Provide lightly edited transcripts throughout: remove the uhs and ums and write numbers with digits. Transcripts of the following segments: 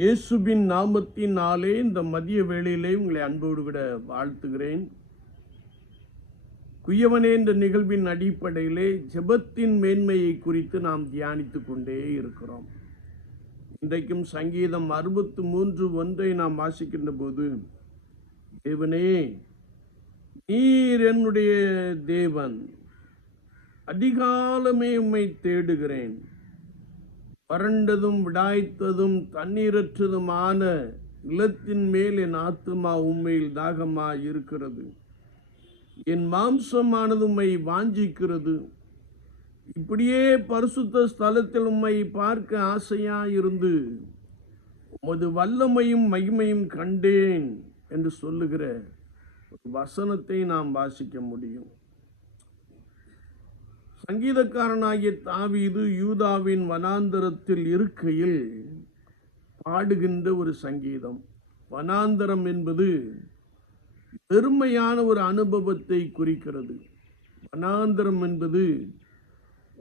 இயேசுவின் நாமத்தினாலே இந்த மதிய வேளையிலே உங்களை அன்போடு கூட வாழ்த்துகிறேன். குயவனே என்ற நிகழ்வின் அடிப்படையிலே ஜெபத்தின் மேன்மையை குறித்து நாம் தியானித்துக் கொண்டே இருக்கிறோம். இன்றைக்கும் சங்கீதம் 63:1 நாம் வாசிக்கின்ற போது, தேவனே நீர் என்னுடைய தேவன், அதிகாலமே உம்மை தேடுகிறேன். வறண்டதும் விடாய்த்ததும் தண்ணீரற்றதுமான நிலத்தின் மேல் என் ஆத்துமா உம்மையில் தாகமாய் இருக்கிறது. என் மாம்சமானது உம்மை வாஞ்சிக்கிறது. இப்படியே பரிசுத்த ஸ்தலத்தில் உம்மை பார்க்க ஆசையாயிருந்து உமது வல்லமையும் மகிமையும் கண்டேன் என்று சொல்லுகிற ஒரு வசனத்தை நாம் வாசிக்க முடியும். சங்கீதக்காரனாகிய தாவீது யூதாவின் வனாந்தரத்தில் இருக்கையில் பாடுகின்ற ஒரு சங்கீதம். வனாந்தரம் என்பது பெருமையான ஒரு அனுபவத்தை குறிக்கிறது. வனாந்தரம் என்பது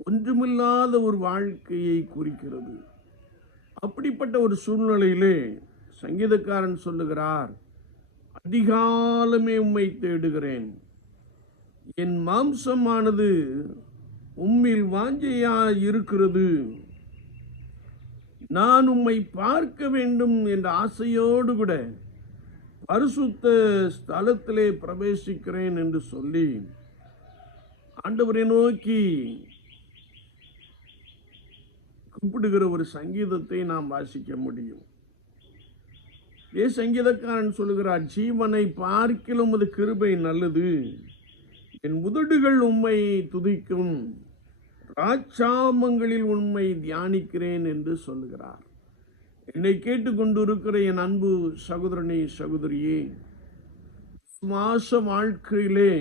ஒன்றுமில்லாத ஒரு வாழ்க்கையை குறிக்கிறது. அப்படிப்பட்ட ஒரு சூழ்நிலையிலே சங்கீதக்காரன் சொல்லுகிறார், அதிகாலமே உம்மை தேடுகிறேன். என் மாம்சமானது உம்மில் வாஞ்சையாய் இருக்கிறது. நான் உம்மை பார்க்க வேண்டும் என்ற ஆசையோடு கூட பரிசுத்த ஸ்தலத்திலே பிரவேசிக்கிறேன் என்று சொல்லி ஆண்டவரை நோக்கி கூப்பிடுகிற ஒரு சங்கீதத்தை நாம் வாசிக்க முடியும். சங்கீதக்காரன் சொல்லுகிறார், ஜீவனை பார்க்கிலும் உமது கிருபை நல்லது. என் உதடுகள் உம்மை துதிக்கும். ராஜாமங்களில் உண்மை தியானிக்கிறேன் என்று சொல்லுகிறார். என்னை கேட்டுக்கொண்டிருக்கிற என் அன்பு சகோதரனே, சகோதரியே, சுவாச வாழ்க்கையிலே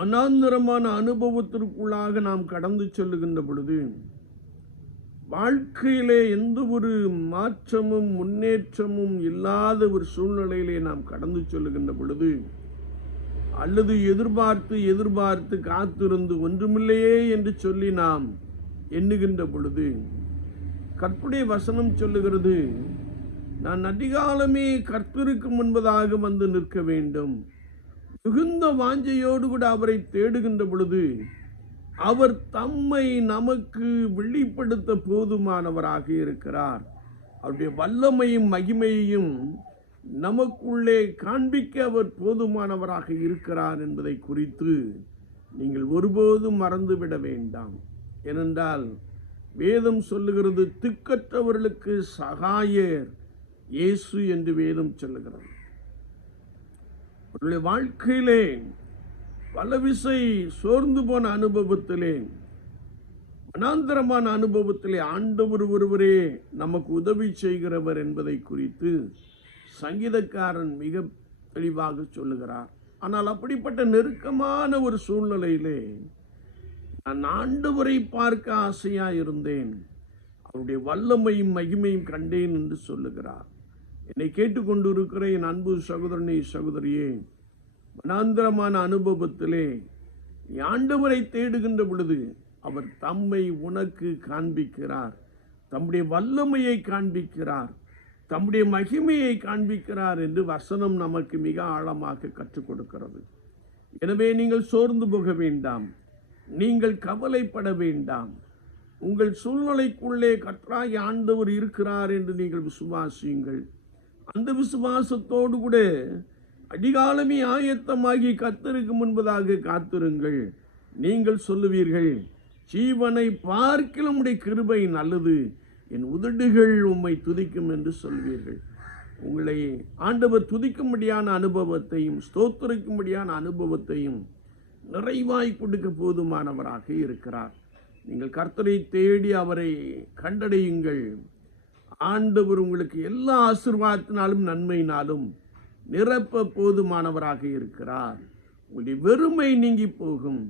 வனாந்தரமான அனுபவத்திற்குள்ளாக நாம் கடந்து செல்லுகின்ற பொழுது, வாழ்க்கையிலே எந்த ஒரு மாற்றமும் முன்னேற்றமும் இல்லாத ஒரு சூழ்நிலையிலே நாம் கடந்து செல்லுகின்ற பொழுது, அல்லது எதிர்பார்த்து காத்திருந்து ஒன்றுமில்லையே என்று சொல்லி நாம் எண்ணுகின்ற பொழுது, கர்த்தருடைய வசனம் சொல்லுகிறது, நான் அதிகாலமே கர்த்தருக்கு முன்பதாக வந்து நிற்க வேண்டும். மிகுந்த வாஞ்சையோடு கூட அவரை தேடுகின்ற பொழுது அவர் தம்மை நமக்கு வெளிப்படுத்த போதுமானவராக இருக்கிறார். அவருடைய வல்லமையும் மகிமையையும் நமக்குள்ளே காண்பிக்க அவர் போதுமானவராக இருக்கிறார் என்பதை குறித்து நீங்கள் ஒருபோதும் மறந்துவிட வேண்டாம். ஏனென்றால் வேதம் சொல்லுகிறது, திக்கற்றவர்களுக்கு சகாயர் இயேசு என்று வேதம் சொல்லுகிறது. அவருடைய வாழ்க்கையிலே பலவிசை சோர்ந்து போன அனுபவத்திலே, வனாந்தரமான அனுபவத்திலே ஆண்டவர் ஒருவரே நமக்கு உதவி செய்கிறவர் என்பதை குறித்து சங்கீதக்காரன் மிக தெளிவாக சொல்லுகிறார். ஆனால் அப்படிப்பட்ட நெருக்கமான ஒரு சூழ்நிலையிலே நான் ஆண்டவரை பார்க்க ஆசையாயிருந்தேன், அவருடைய வல்லமையும் மகிமையும் கண்டேன் என்று சொல்லுகிறார். என்னை கேட்டுக்கொண்டிருக்கிற என் அன்பு சகோதரனே, சகோதரியே, வனாந்தரமான அனுபவத்திலே ஆண்டவரை தேடுகின்ற பொழுது அவர் தம்மை உனக்கு காண்பிக்கிறார், தம்முடைய வல்லமையை காண்பிக்கிறார், தம்முடைய மகிமையை காண்பிக்கிறார் என்று வசனம் நமக்கு மிக ஆழமாக கற்றுக் கொடுக்கிறது. எனவே நீங்கள் சோர்ந்து போக வேண்டாம், நீங்கள் கவலைப்பட வேண்டாம். உங்கள் சூழ்நிலைக்குள்ளே கர்த்தராகிய ஆண்டவர் இருக்கிறார் என்று நீங்கள் விசுவாசியுங்கள். அந்த விசுவாசத்தோடு கூட அதிகாலமே ஆயத்தமாகி கர்த்தருக்கு முன்பதாக காத்திருங்கள். நீங்கள் சொல்லுவீர்கள், ஜீவனை பார்க்கிலும் உம்முடைய கிருபை நல்லது, என் உதடுகள் உம்மை துதிக்கும் என்று சொல்வீர்கள். உங்களை ஆண்டவர் துதிக்கும்படியான அனுபவத்தையும் ஸ்தோத்திரிக்கும்படியான அனுபவத்தையும் நிறைவாய் கொடுக்க போதுமானவராக இருக்கிறார். நீங்கள் கர்த்தரை தேடி அவரை கண்டடையுங்கள். ஆண்டவர் உங்களுக்கு எல்லா ஆசீர்வாதத்தினாலும் நன்மையினாலும் நிரப்ப போதுமானவராக இருக்கிறார். உங்களுடைய வெறுமை நீங்கி போகும்.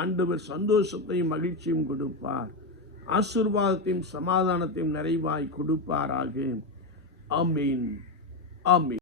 ஆண்டவர் சந்தோஷத்தையும் மகிழ்ச்சியும் கொடுப்பார். ஆசீர்வாதத்தையும் சமாதானத்தையும் நிறைவாய் கொடுப்பாராக. ஆமீன், ஆமீன்.